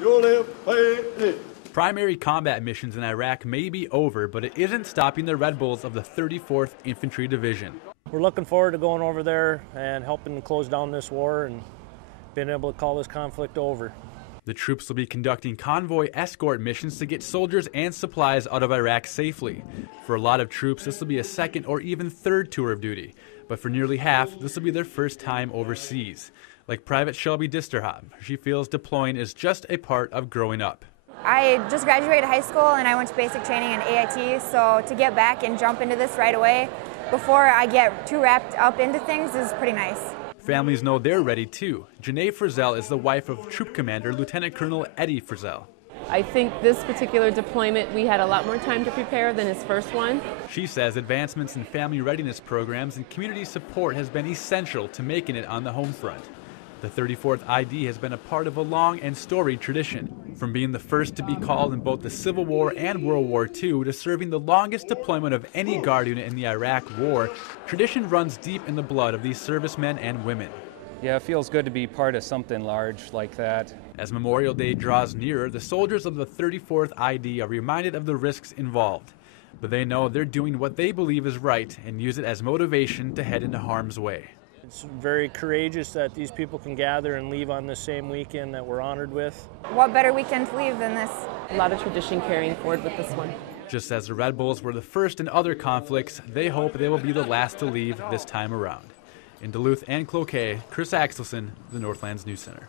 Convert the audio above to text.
You live, hey. Primary combat missions in Iraq may be over, but it isn't stopping the Red Bulls of the 34th Infantry Division. We're looking forward to going over there and helping close down this war and being able to call this conflict over. The troops will be conducting convoy escort missions to get soldiers and supplies out of Iraq safely. For a lot of troops, this will be a second or even third tour of duty. But for nearly half, this will be their first time overseas. Like Private Shelby Disterhoff, she feels deploying is just a part of growing up. I just graduated high school and I went to basic training in AIT, so to get back and jump into this right away before I get too wrapped up into things is pretty nice. Families know they're ready too. Janae Frizzell is the wife of Troop Commander Lieutenant Colonel Eddie Frizzell. I think this particular deployment, we had a lot more time to prepare than his first one. She says advancements in family readiness programs and community support has been essential to making it on the home front. The 34th ID has been a part of a long and storied tradition, from being the first to be called in both the Civil War and World War II to serving the longest deployment of any Guard unit in the Iraq War. Tradition runs deep in the blood of these servicemen and women. Yeah, it feels good to be part of something large like that. As Memorial Day draws nearer, the soldiers of the 34th ID are reminded of the risks involved. But they know they're doing what they believe is right and use it as motivation to head into harm's way. It's very courageous that these people can gather and leave on the same weekend that we're honored with. What better weekend to leave than this? A lot of tradition carrying forward with this one. Just as the Red Bulls were the first in other conflicts, they hope they will be the last to leave this time around. In Duluth and Cloquet, Chris Axelson, the Northlands News Center.